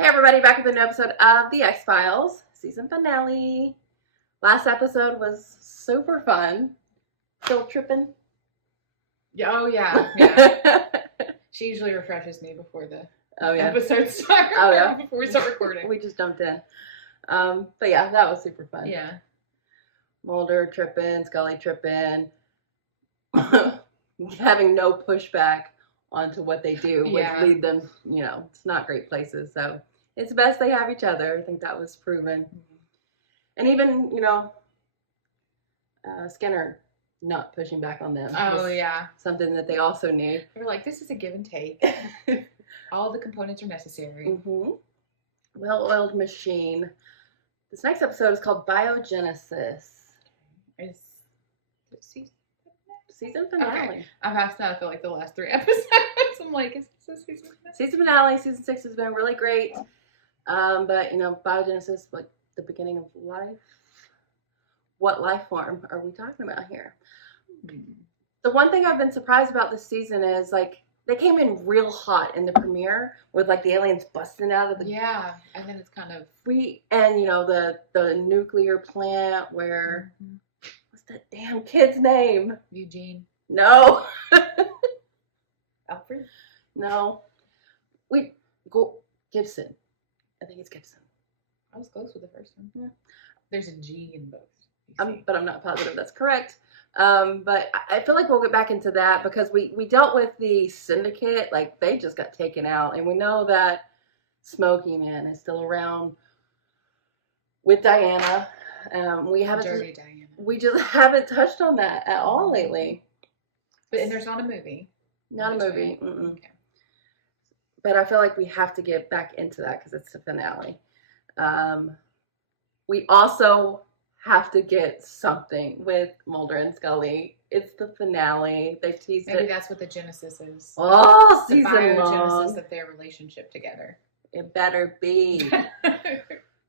Hey everybody, back with a new episode of The X-Files, season finale. Last episode was super fun. Still tripping? Oh yeah. She usually refreshes me before the episode starts. Oh yeah. Before we start recording. We just jumped in. But yeah, that was super fun. Yeah. Mulder tripping, Scully tripping, having no pushback onto what they do, which lead them, it's not great places. So it's best they have each other. I think that was proven. And even, Skinner not pushing back on them. Oh, yeah. Something that they also need. They were like, this is a give and take. All the components are necessary. Mm-hmm. Well-oiled machine. This next episode is called Biogenesis. Is it season finale. Okay. I passed that, I feel like, the last 3 episodes. I'm like, is this season finale? Season finale. Season 6 has been really great. But, Biogenesis, like the beginning of life. What life form are we talking about here? The one thing I've been surprised about this season is, like, they came in real hot in the premiere with, like, the aliens busting out of the... Yeah, and then it's kind of... the nuclear plant where... Mm-hmm. What's that damn kid's name? Eugene. No. Alfred? No. Gibson. I think it's Gibson. I was close with the first one. Yeah. There's a G in both. But I'm not positive that's correct. But I feel like we'll get back into that because we dealt with the syndicate. Like, they just got taken out. And we know that Smokey Man is still around with Diana. Dirty Diana. We just haven't touched on that at all lately. And there's not a movie. Not a movie. Okay. But I feel like we have to get back into that because it's the finale. We also have to get something with Mulder and Scully. It's the finale. They've teased it. Maybe that's what the Genesis is. Oh, the season biogenesis of their relationship together. It better be.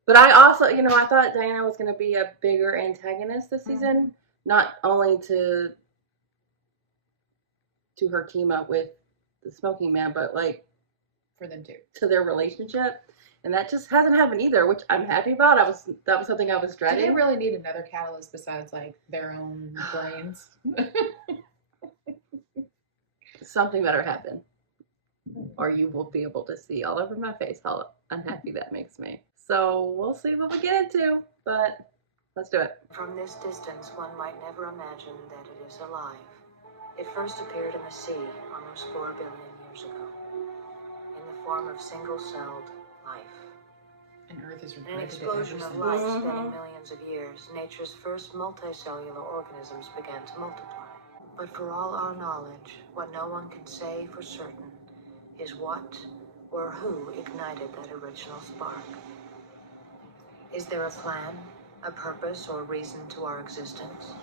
But I also, I thought Diana was going to be a bigger antagonist this season. Not only to her team up with the Smoking Man, but like for them too. To their relationship. And that just hasn't happened either, which I'm happy about. That was something I was dreading. Do they really need another catalyst besides like their own brains? Something better happen. Or you will be able to see all over my face how unhappy that makes me. So we'll see what we get into, but let's do it. From this distance, one might never imagine that it is alive. It first appeared in the sea almost 4 billion years ago, in the form of single-celled life. And Earth is an explosion of life spanning millions of years, nature's first multicellular organisms began to multiply. But for all our knowledge, what no one can say for certain is what or who ignited that original spark. Is there a plan, a purpose, or reason to our existence?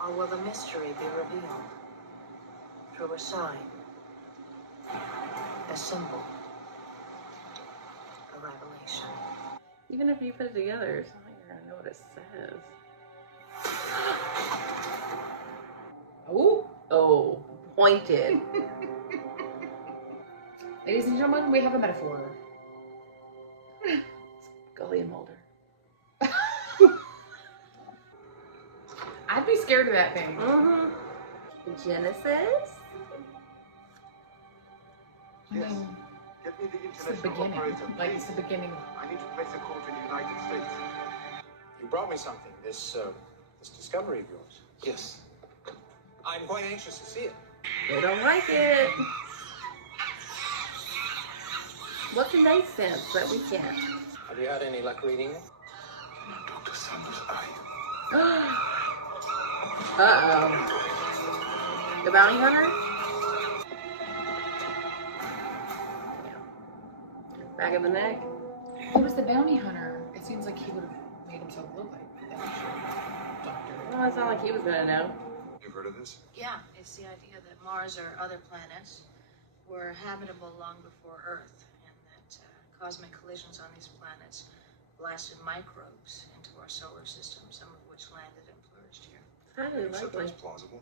Or will the mystery be revealed through a sign, a symbol, a revelation? Even if you put it together, it's not like you're gonna know what it says. Oh, pointed. Ladies and gentlemen, we have a metaphor. Scully and Mulder. I'd be scared of that thing. Genesis? Yes. Get me the It's the international beginning. operator, Like, it's the beginning. I need to place a call to the United States. You brought me something, this discovery of yours. Yes. I'm quite anxious to see it. They don't like it. What can they sense that we can't? Have you had any luck reading it? Dr. Sanders' eye. Uh-oh. The bounty hunter? Yeah. Back of the neck? If it was the bounty hunter, it seems like he would have made himself look like that doctor. Well, it's not like he was gonna know. You've heard of this? Yeah, it's the idea that Mars or other planets were habitable long before Earth, and that cosmic collisions on these planets blasted microbes into our solar system, some of which landed and flourished here. Highly So likely. that's plausible.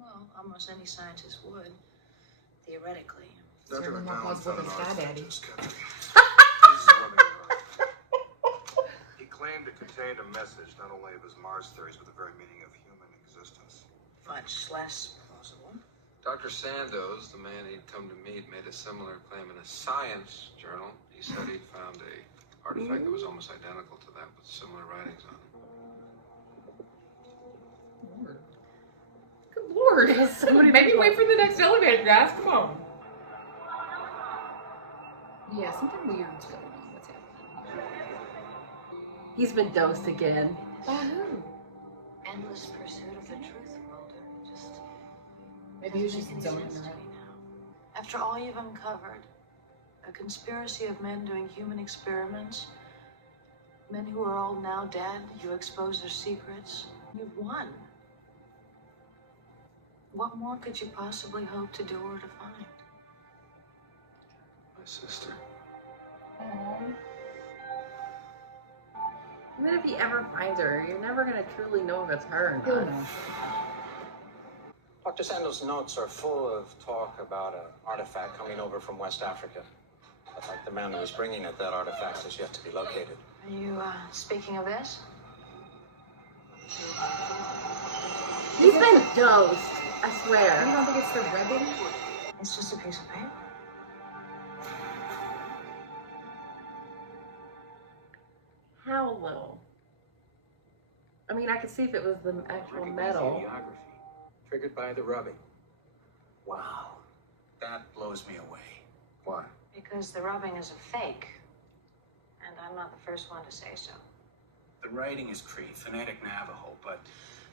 Well, almost any scientist would, theoretically. Certainly more plausible than Sky Daddy. He claimed it contained a message not only of his Mars theories, but the very meaning of human existence. Much less plausible. Dr. Sandoz, the man he'd come to meet, made a similar claim in a science journal. He said he'd found a artifact that was almost identical to that with similar writings on it. Lord. Good Lord. Maybe wait for the next elevator, guys. Come on. Yeah, something weird's going on. What's happening? He's been dosed again. By who? Endless pursuit of the truth, Mulder. Just Maybe he was just doesn't make zoning any sense to around. me now. After all you've uncovered, a conspiracy of men doing human experiments, men who are all now dead, you expose their secrets, you've won. What more could you possibly hope to do or to find? My sister. Aww. Even if he ever finds her, you're never gonna truly know if it's her or He'll not. know. Dr. Sandoz's notes are full of talk about an artifact coming over from West Africa. But like the man who was bringing it, that artifact is yet to be located. Are you, speaking of this? He's been dosed, I You swear. don't think it's the ribbon? It's just a piece of paper. How though? I mean, I could see if it was the actual metal. Triggered by the rubbing. Wow. That blows me away. Why? Because the rubbing is a fake. And I'm not the first one to say so. The writing is Cree, phonetic Navajo, but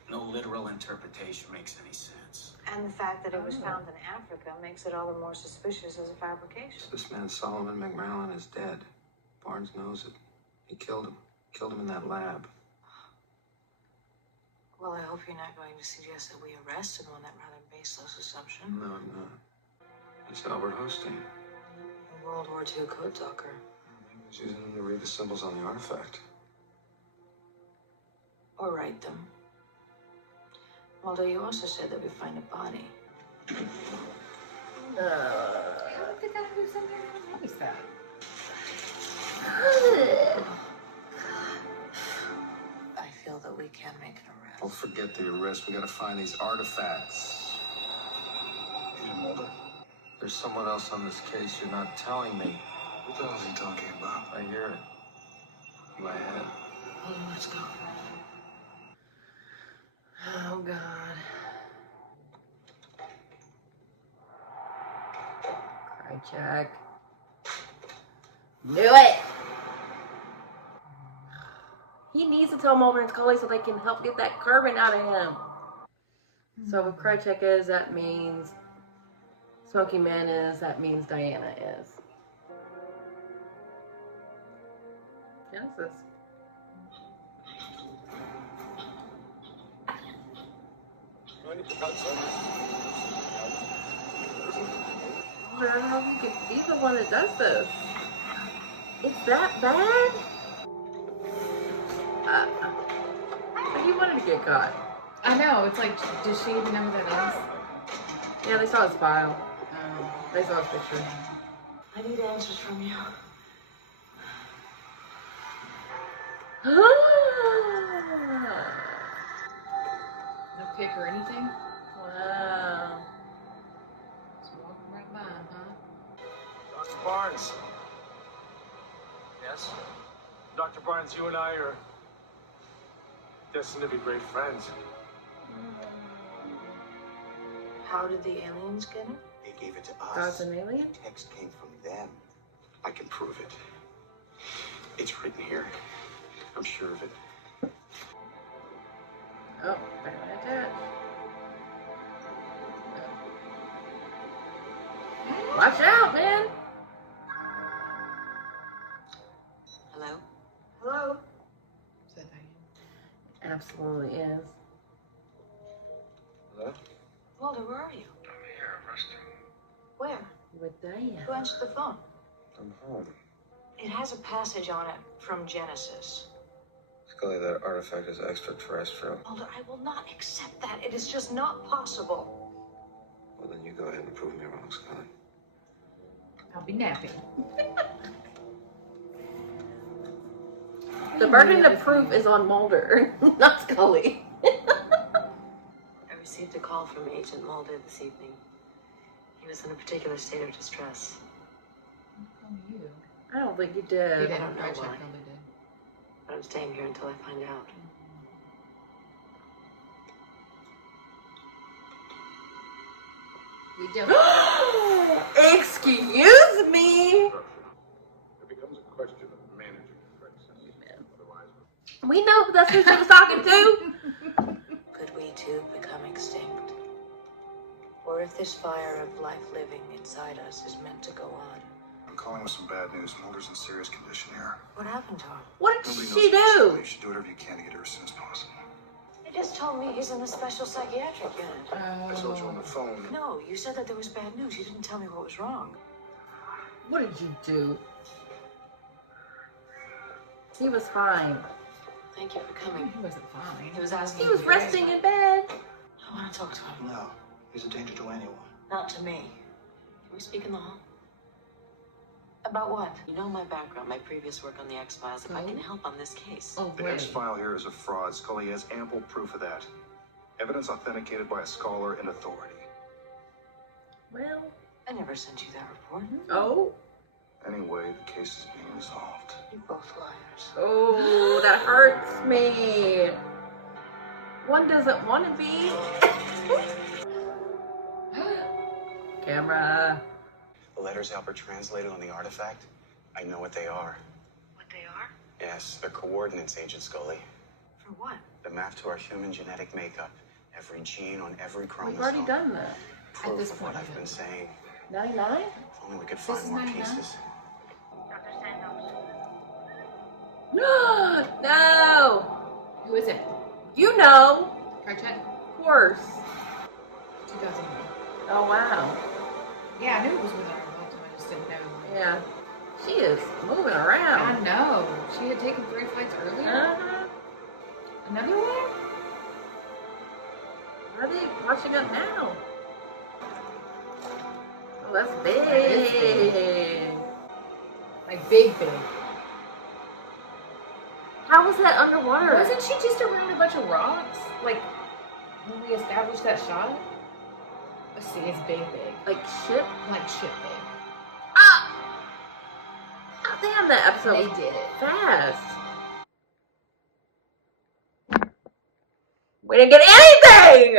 no literal interpretation makes any sense. And the fact that it was found in Africa makes it all the more suspicious as a fabrication. This man, Solomon McMarlin, is dead. Barnes knows it. He killed him. Killed him in that lab. Well, I hope you're not going to suggest that we arrest him on that rather baseless assumption. No, I'm not. It's Albert Hosteen. A World War II code talker. He's using them to read the symbols on the artifact. Or write them. Although you also said that we find a body. How did that have something to notice that? I feel that we can make an Well, arrest. forget the arrest. We gotta find these artifacts. Hey, Mulder, There's someone else on this case you're not telling me. what the hell is he talking about? I hear it. In my head. Well, let's go. Oh God. Krychek. Knew it! He needs to tell Mulder and Scully so they can help get that carbon out of him. So if Krychek is, that means Smoky Man is, that means Diana is. Genesis. I need to cut some. I don't know if you could be the one that does this. It's that bad? But you wanted to get caught. I know. It's like, does she even know who that is? Yeah, they saw his file. They saw his picture. I need answers from you. No pick or anything? Wow. Just walking right by him, huh? Dr. Barnes. Yes? Dr. Barnes, you and I are destined to be great friends. How did the aliens get it? They gave it to God's us. an alien? The text came from them. I can prove it. It's written here. I'm sure of it. Oh, better attach. Watch out, man! Hello? Hello? Is that Diane? Absolutely is. Hello? Walter, where are you? I'm here, resting. Where? With Diana. Who answered the phone? I'm home. It has a passage on it from Genesis. Scully, that artifact is extraterrestrial. Mulder, I will not accept that. It is just not possible. Well, then you go ahead and prove me wrong, Scully. I'll be napping. The burden of proof is on Mulder, not Scully. I received a call from Agent Mulder this evening. He was in a particular state of distress. Oh, you. I don't think you You did. didn't. I don't know Rachel why. probably did. But I'm staying here until I find out. We do. Excuse me. It becomes a question of managing the crisis. Otherwise, We know that's who she was talking to. Could we too become extinct? Or if this fire of life living inside us is meant to go on? I'm calling with some bad news. Mulder's in serious condition here. What happened to him? What did Nobody she knows do? what's You should do whatever you can to get her as soon as possible. You just told me he's in the special psychiatric unit. I told you on the phone. No, you said that there was bad news. You didn't tell me what was wrong. What did you do? He was fine. Thank you for coming. He wasn't fine. He was asking. He was resting in bed. I want to talk to him. No, he's a danger to anyone. Not to me. Can we speak in the hall? About what? You know my background, my previous work on the X-Files. If I can help on this case. Oh, The wait. X-File here is a fraud. Scully has ample proof of that. Evidence authenticated by a scholar and authority. Well, I never sent you that report. oh, Anyway, the case is being resolved. You're both liars. oh, that hurts me. One doesn't want to be. Camera. The letters Albert translated on the artifact, I know what they are. What they are? Yes, they're coordinates, Agent Scully. For what? The map to our human genetic makeup. Every gene on every We've chromosome. already done that. Proof this of what point, I've been saying. 99? If only we could find is more 99? pieces. No! Who is it? You know. Try check. Of course. 2001. Oh, wow. Yeah, I knew it was within our lifetime. I just didn't know. Yeah. She is moving I around. know. She had taken 3 flights earlier. Uh-huh. Another one? Where are they watching up now? Oh, that's big. That is big. Like big, big. How was that underwater? Wasn't she just around a bunch of rocks? Like when we established that shot? Let's see, it's big, big. Like ship? Like shit big. Ah! Oh, damn, that episode They was did it. fast. We didn't get anything!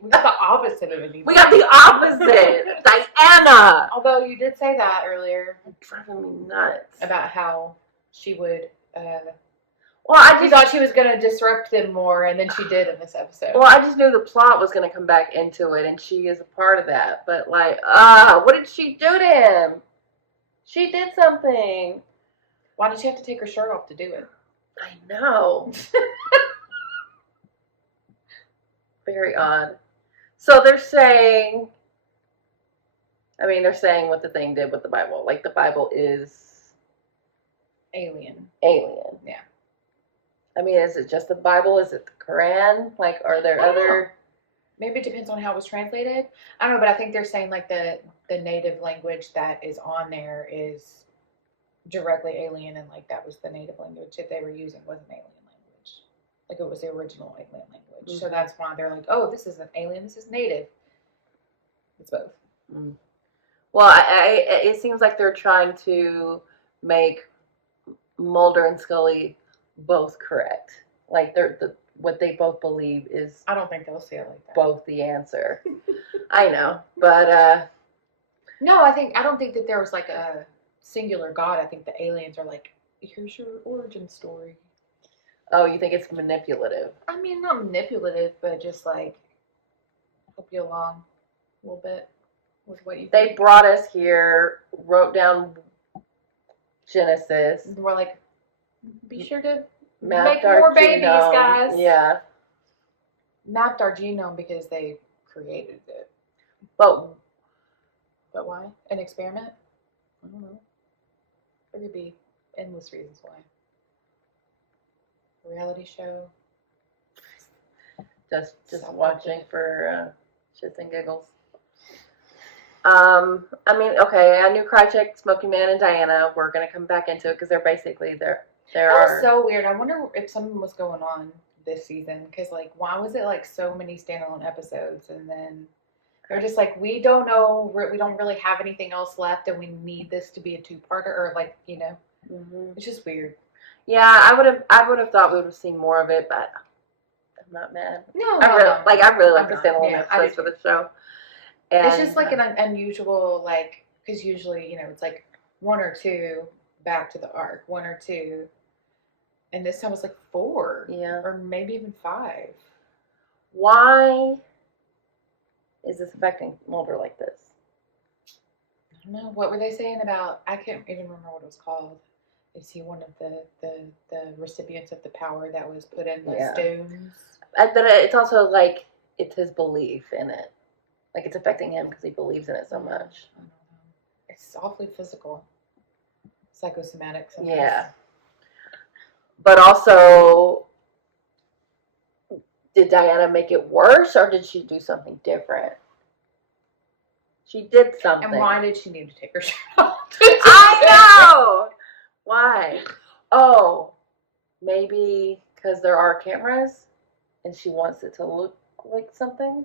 We got the opposite of it. We got the opposite. Diana! Although you did say that earlier Driving me nuts. about how she would. Well, I You just thought she was gonna disrupt them more, and then she did in this episode. Well, I just knew the plot was going to come back into it, and she is a part of that. But, like, what did she do to him? She did something. Why did she have to take her shirt off to do it? I know. Very odd. So they're saying, they're saying what the thing did with the Bible. Like, the Bible is Alien. alien. Yeah. Is it just the Bible? Is it the Quran? Like, are there I don't other... Maybe it depends on how it was translated. I don't know, but I think they're saying like the native language that is on there is directly alien, and like that was the native language that they were using was an alien language. Like it was the original alien language. So that's why they're like, oh, this isn't alien, this is native. It's both. Mm. Well, it seems like they're trying to make Mulder and Scully both correct. Like what they both believe is I don't think they'll see it like that. both the answer. I know, but No, I don't think that there was like a singular God. I think the aliens are like, here's your origin story. oh, you think it's manipulative? I mean, not manipulative, but just like help you along a little bit with what you They think. brought us here, wrote down Genesis, We're like, be sure to mapped make our more babies, genome. guys. Yeah, Mapped our genome because they created it. but But why? An experiment? I don't know. There could be endless reasons why. A reality show. just Something. watching for shits and giggles. I mean, okay, I knew Krychek, Smoky Man, and Diana were going to come back into it because they're basically there. That was so weird. I wonder if something was going on this season because, like, why was it like so many standalone episodes, and then they're just like, we don't know, we don't really have anything else left, and we need this to be a two-parter, or like, you know, it's just weird. Yeah, I would have thought we would have seen more of it, but I'm not mad. No, I really like the standalone Yeah, episodes for the show. And, it's just like an unusual, like, because usually, you know, it's like one or two back to the arc, one or two, and this time it's like 4, yeah, or maybe even 5. Why is this affecting Mulder like this? I don't know. What were they saying about? I can't even remember what it was called. Is he one of the recipients of the power that was put in the stones? But it's also like it's his belief in it. Like it's affecting him because he believes in it so much. I don't know. It's awfully physical, psychosomatic. Sometimes. Yeah. But also, did Diana make it worse, or did she do something different? She did something. And why did she need to take her shirt off? I know! Why? Oh, maybe because there are cameras, and she wants it to look like something?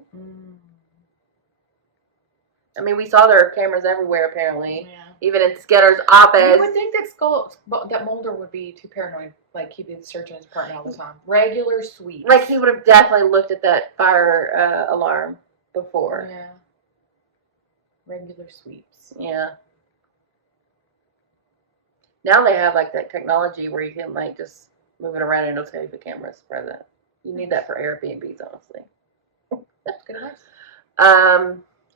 I mean, we saw there are cameras everywhere, apparently. Yeah. Even in Skinner's op-ed. You would think that Mulder would be too paranoid, like he'd be searching his apartment all the time. Regular sweeps. Like, he would have definitely looked at that fire alarm before. Yeah. Regular sweeps. Yeah. Now they have, like, that technology where you can, like, just move it around and it'll tell you if the camera's present. You need that for Airbnbs, honestly. That's good advice.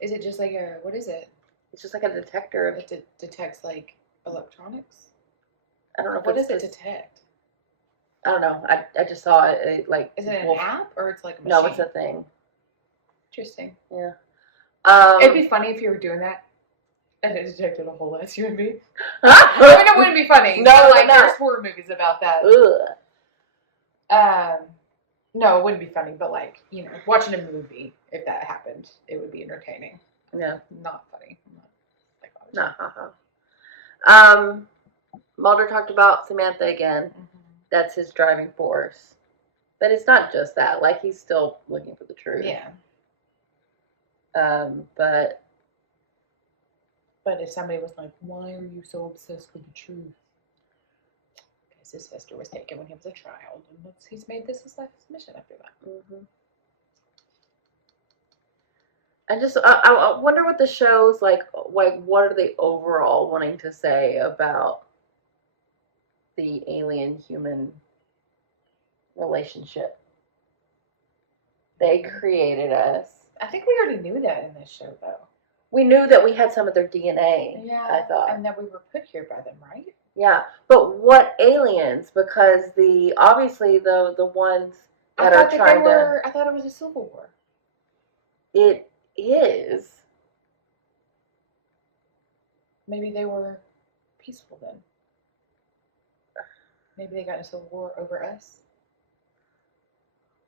Is it just like a, what is it? It's just like a detector. It detects, like, electronics? I don't know. What does it detect? I don't know. I just saw it, like... Is it an app, or it's like a machine? No, it's a thing. Interesting. Yeah. It'd be funny if you were doing that, and it detected a whole ass human being. I mean, it wouldn't be funny. No, like, there's horror movies about that. Ugh. No, it wouldn't be funny, but, like, you know, watching a movie, if that happened, it would be entertaining. Yeah. Not funny. Mulder talked about Samantha again. Mm-hmm. That's his driving force. But it's not just that. Like, he's still looking for the truth. Yeah. But if somebody was like, why are you so obsessed with the truth? Because his sister was taken when he was a child, and he's made this his life's mission after that. Mm-hmm. I wonder what the show's like. What are they overall wanting to say about the alien-human relationship? They created us. I think we already knew that in this show, though. We knew that we had some of their DNA. Yeah, I thought, and that we were put here by them, right? Yeah, but what aliens? Because obviously the ones that are trying to. I thought it was a civil war. It is. Maybe they were peaceful then. Maybe they got in a civil war over us.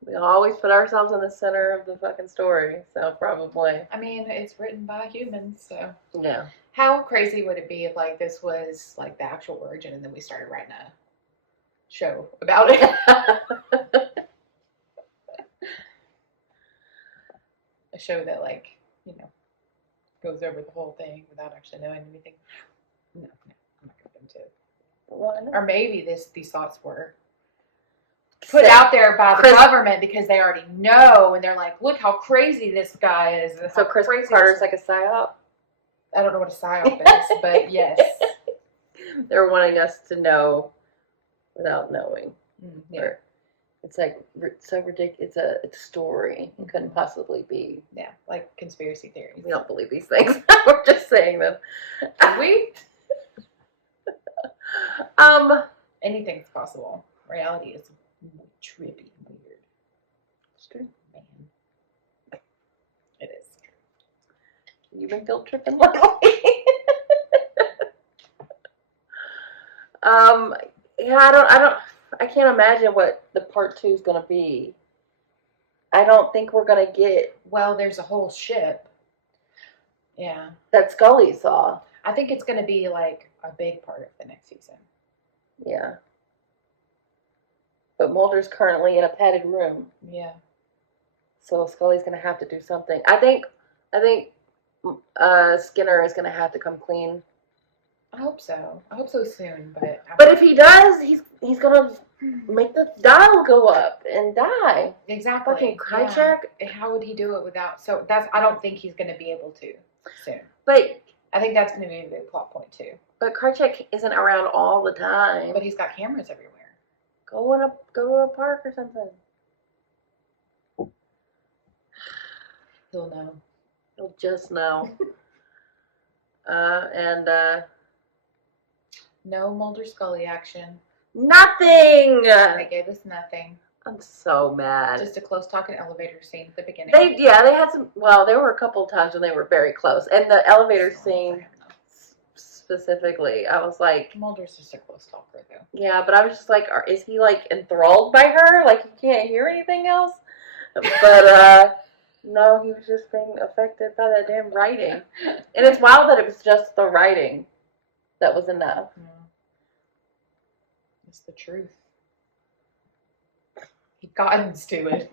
We always put ourselves in the center of the fucking story, so probably. I mean, it's written by humans, so. Yeah. How crazy would it be if, like, this was, like, the actual origin and then we started writing a show about it? A show that, like, you know, goes over the whole thing without actually knowing anything. No, I'm not going to get into it. Well, or maybe these thoughts were put out there by the government because they already know, and they're like, look how crazy this guy is. So Chris Carter's like a psyop? I don't know what a psyop is, but yes. They're wanting us to know without knowing. Yeah. Or it's like so ridiculous. It's a story. It couldn't possibly be. Yeah, like conspiracy theories. We don't believe these things. We're just saying them. Do we? Anything's possible. Reality is trippy and weird. It's true, man. It is. You've been guilt tripping lately. Yeah, I can't imagine what the part 2 is gonna be. I don't think we're gonna get. Well, there's a whole ship. Yeah. that Scully saw. I think it's going to be like a big part of the next season. Yeah. But Mulder's currently in a padded room, Yeah. so Scully's gonna have to do something. I think Skinner is gonna have to come clean. I hope so. I hope so soon, but But if he does, he's gonna make the dial go up and die. exactly. Fucking Krychek. Yeah. How would he do it without? So that's. I don't think he's going to be able to soon. But I think that's going to be a big plot point too. Krychek isn't around all the time. But he's got cameras everywhere. Go to a park or something. He'll know. He'll just know. And No Mulder Scully action. nothing. They gave us nothing. I'm so mad. Just a close talking elevator scene at the beginning. They had some. Well, there were a couple of times when they were very close, and the elevator scene specifically, I was like, Mulder's just a close talker, though. yeah, but I was just like, is he like enthralled by her? Like he can't hear anything else? But no, he was just being affected by that damn writing, and it's wild that it was just the writing that was enough. Yeah. It's the truth. He got into it.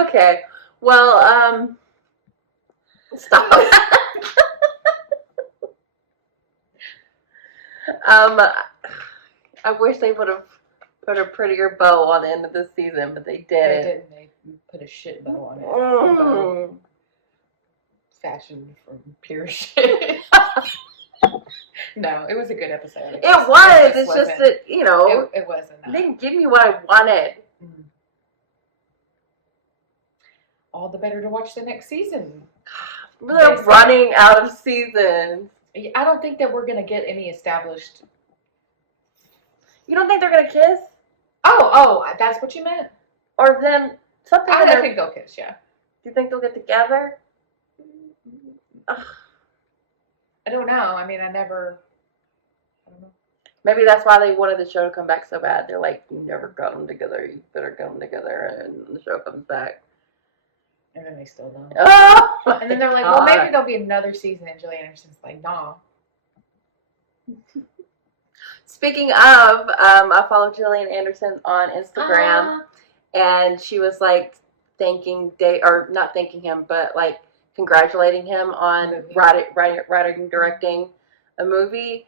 Okay, well, stop. I wish they would have put a prettier bow on the end of the season, but they They didn't. didn't. They put a shit bow on it. Mm. Fashioned from pure shit. No, it was a good episode. It was. It's just wasn't- that, you know, It wasn't. they didn't give me what I wanted. Mhm. All the better to watch the next season. They're running out of seasons. I don't think that we're gonna get any established. You don't think they're gonna kiss, Oh, that's what you meant. or then something? I think they'll kiss. Yeah. Do you think they'll get together? I don't know. I mean, I don't know. Maybe that's why they wanted the show to come back so bad. They're like, you never got them together. You better get them together, and the show comes back. And then they still don't. Oh, And then they're like, well, maybe there'll be another season. And Gillian Anderson's like, nah. Speaking of, I follow Gillian Anderson on Instagram, and she was like thanking not thanking him, but like congratulating him on Movie. writing and directing a movie.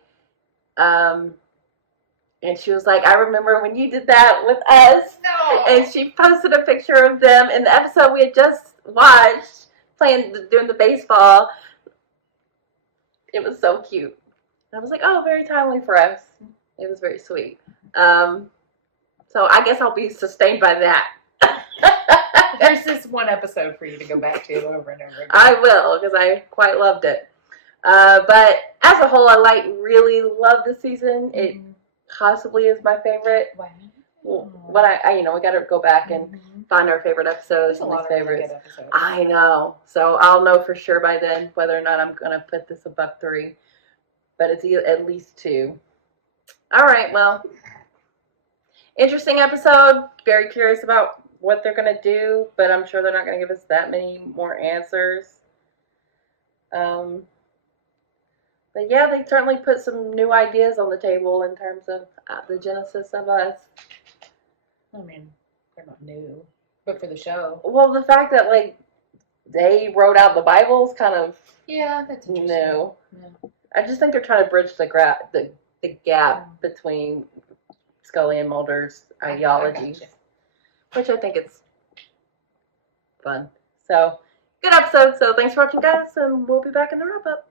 And she was like, I remember when you did that with us. No. And she posted a picture of them in the episode we had just watched, doing the baseball. It was so cute. And I was like, oh, very timely for us. It was very sweet. So I guess I'll be sustained by that. There's this one episode for you to go back to over and over again. I will, because I quite loved it. But as a whole, I really love this season. It possibly is my favorite. Wow. When we got to go back and find our favorite episodes There's a and lot least of really favorites. good episodes. I know. So I'll know for sure by then whether or not I'm going to put this above 3. But it's at least 2. All right, well, interesting episode. Very curious about what they're going to do, but I'm sure they're not going to give us that many more answers. But yeah, they certainly put some new ideas on the table in terms of the genesis of us. I mean, they're not new, but for the show. Well, the fact that like they wrote out the Bible is kind of Yeah, that's interesting. new. Yeah. I just think they're trying to bridge the gap between Scully and Mulder's ideologies, which I think it's fun. So, good episode. So, thanks for watching, guys, and we'll be back in the wrap-up.